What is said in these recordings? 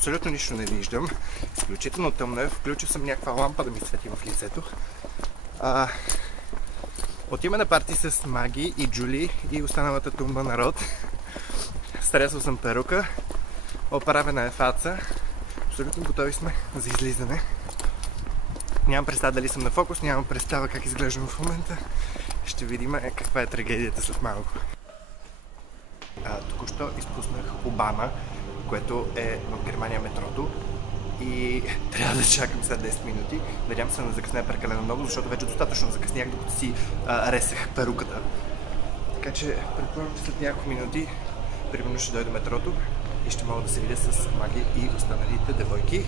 Абсолютно нищо не виждам. Изключително тъмно е. Включил съм някаква лампа да ми свети в лицето. Отиваме на парти с Маги и Джули и останалата тумба народ. Стресал съм перука. Оправена е фаца. Абсолютно готови сме за излизане. Нямам представа дали съм на фокус, нямам представа как изглеждам в момента. Ще видим каква е трагедията след малко. Току-що изпуснах Обана, което е в Германия метрото. И трябва да чакам след 10 минути. Надявам се да не закъсня прекалено много, защото вече достатъчно закъснях, докато си ресех перуката. Така че предполагам, че след няколко минути примерно ще дойде метрото и ще мога да се видя с Маги и останалите девойки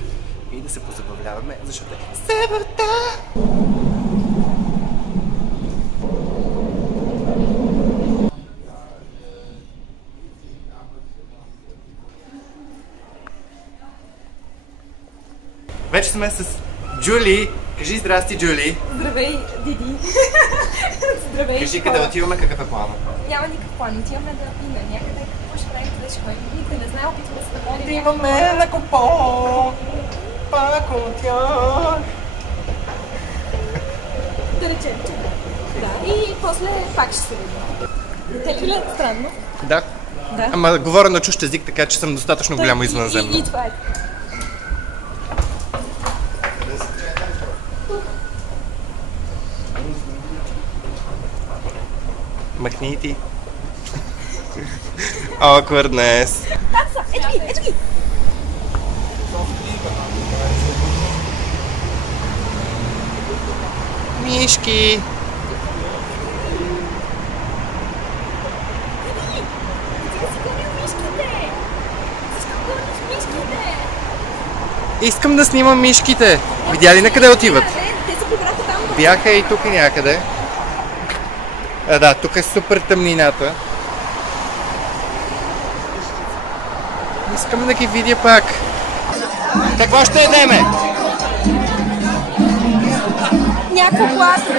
и да се позабавляваме, защото е събота! Вече сме с Джули. Кажи здрасти, Джули. Здравей, Диди. Здравей. Кажи къде отиваме, какъв е плана? Няма никакъв план. Отиваме да пиме някъде. Какво ще правим, къде ще ходим? Никой не знае, опитваме да се намерим. Отиваме на купон. Пак от тях. Да речем, че да. И после пак ще се видим. Те ли гледат странно? Да. Ама говоря на чужд език, така че съм достатъчно голямо извънземно. И това е. Махни ти. Awkwardness. Ето ги, ето ги! Мишки! Искам да снимам мишките. Видя ли на къде отиват? Те са прибраха там. Бяха и тук някъде. Да, тук е супер тъмнината. Искам да ги видя пак. Какво ще ядеме? Някакво плато.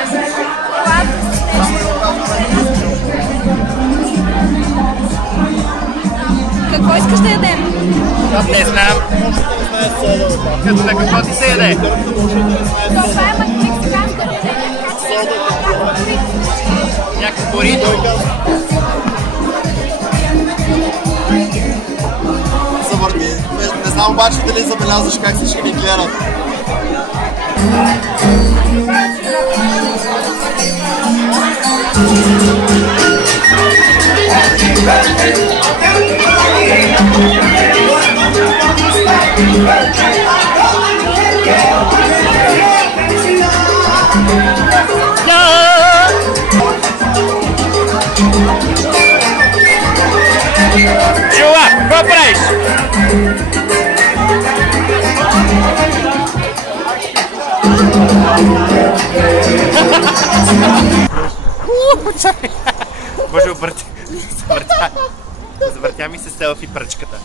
Какво искаш да ядем? Не знам. Като на какво ти се яде? Това е мексиканска Някакъв бурито. Не знам обаче дали забелязваш как всички ни гледат. Чула, какво правиш? Боже, завъртя ми се селфи пръчката.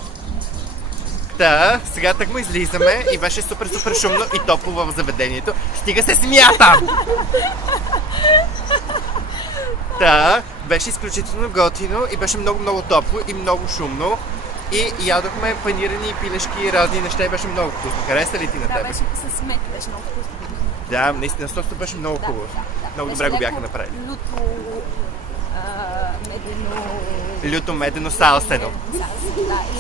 Та, сега так му излизаме и беше супер шумно и топло в заведението. Стига се смятам! Та, беше изключително готино и беше много топло и много шумно. И ядохме панирани пилешки и разни неща и беше много вкусно. Хареса ли ти на тебе? Да, беше с мек, беше много вкусно. Да, наистина состо беше много хубаво. Много добре го бяха направили. Люто, медено... Люто, медено, салсено.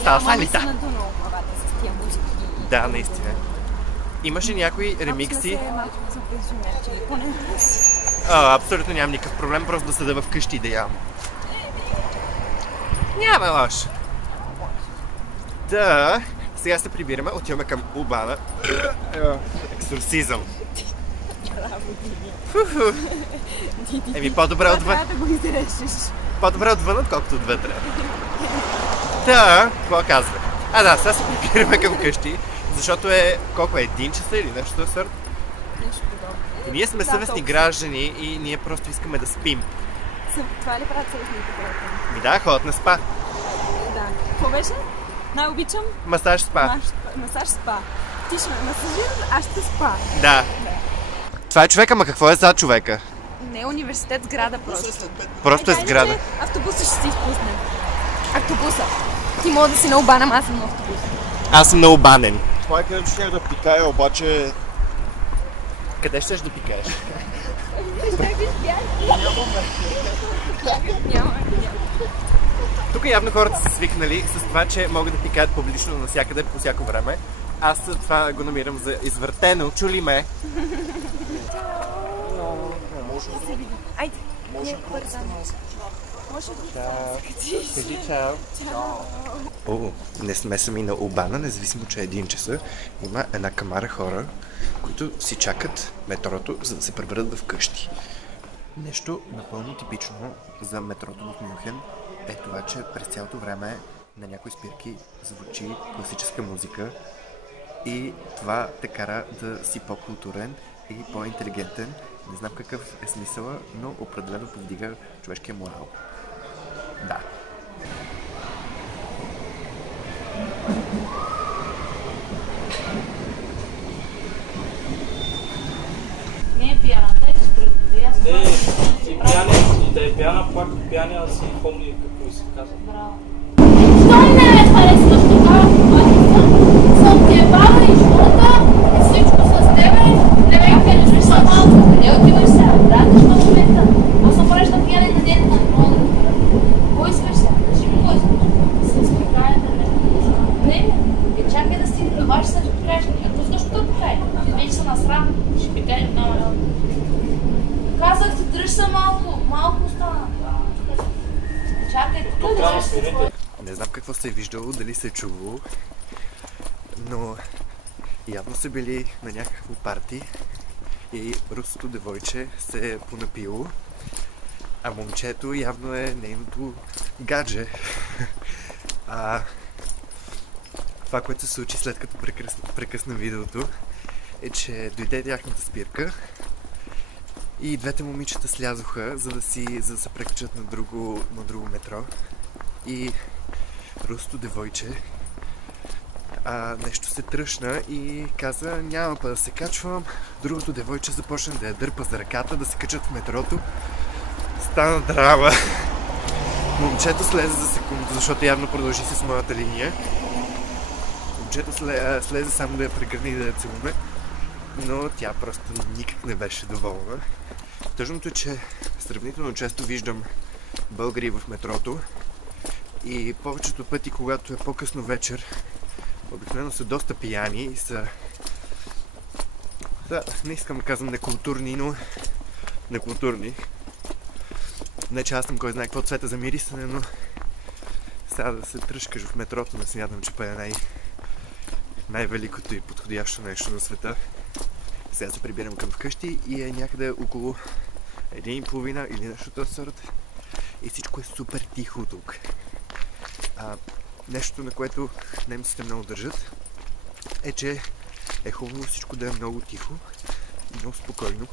Салсалита. Да, наистина. Имаше някои ремикси. Абсолютно нямам никакъв проблем, просто да седа вкъщи и да ям. Няма лош. Да, сега се прибираме, отиваме към Обана. Екзорсизъм. Еми по-добре отвън. По-добре отвън, отколкото отвътре. Да, какво казвах? Да, сега се прибираме към къщи, защото е, колко е, 1 часа или нещо да сърт? Нещо подобно. Ние сме съвестни граждани и ние просто искаме да спим. Това ли правят съвестните граждани? Ми да, ходят на спа. Да. Какво беше? Най-обичам? Масаж спа. Масаж спа. Ти ще ме масажираш, аз ще спа. Да. Това е човека, ама какво е за човека? Не, университет сграда просто. Просто е сграда. Автобуса ще си изпусне. Автобуса. Ти мога да си на Обана, ама аз съм на автобуса. Аз съм много банен. Това е където ще да пикая, обаче... Къде щеш да пикаеш? Тук явно хората са свикнали с това, че могат да пикаят публично навсякъде по всяко време. Аз това го намирам за извъртено. Чули ме? Айде. О, не сме сами на Убана, независимо, че е 1 часа. Има една камара хора, които си чакат метрото, за да се приберат в къщи. Нещо напълно типично за метрото в Мюнхен е това, че през цялото време на някои спирки звучи класическа музика и това те кара да си по-културен и по-интелигентен. Не знам какъв е смисъла, но определено повдига човешкия морал. Да. Не е пияна, тъй че предвидя. И да е пияна, пак пияна да си помни какво си казва. Браво. Що не ме харесваш така? Съм ти е баба и живота, и всичко с тебе. Не ме кажеш, че съм малко. Къде отиваш сега? Брат, защо в момента? Аз съм пореща пияна и на ден на много да пия. Кой искаш сега? Кажи ми кой искаш? С прикаяне на не. Не, чакай да стигне до ваша са, че покажеш. Ето защо да покажеш? Ти вече са насрам. Ще пикаеш много работа. Казах ти, дръж се малко остана. Чакай, тук да държиш. Не знам какво се е виждало, дали се е чувало, но явно са били на някакво парти и руското девойче се е понапило, а момчето явно е нейното гадже. Това, което се случи след като прекъсна видеото, е, че дойде тяхната спирка и двете момичета слязоха, за да се прекачат на друго метро. И руското девойче нещо се тръшна и каза: няма па да се качвам. Другото девойче започна да я дърпа за ръката, да се качат в метрото. Стана драма. Момчето слезе за секунда, защото явно продължи с моята линия. Момчето слезе само да я прегърне и да я целуне, но тя просто никак не беше доволна. Тъжното е, че сравнително често виждам българи в метрото и повечето пъти, когато е по-късно вечер, обикновено са доста пияни и са... Да, не искам да казвам некултурни, но некултурни. Не, че аз съм кой знае какво цвета за мирисане, но сега да се тръшкаш в метрото, не смятам, че е най-великото и подходящо нещо на света. Сега се прибирам към вкъщи и е някъде около 1:30 или нещо този сорт. И всичко е супер тихо тук. Нещо, на което немците много държат, е, че е хубаво всичко да е много тихо и много спокойно.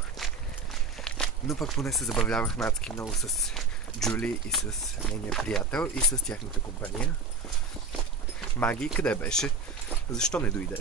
Но пък поне се забавлявах адски много с Джули и с нейния приятел и с тяхната компания. Маги къде беше? Защо не дойде?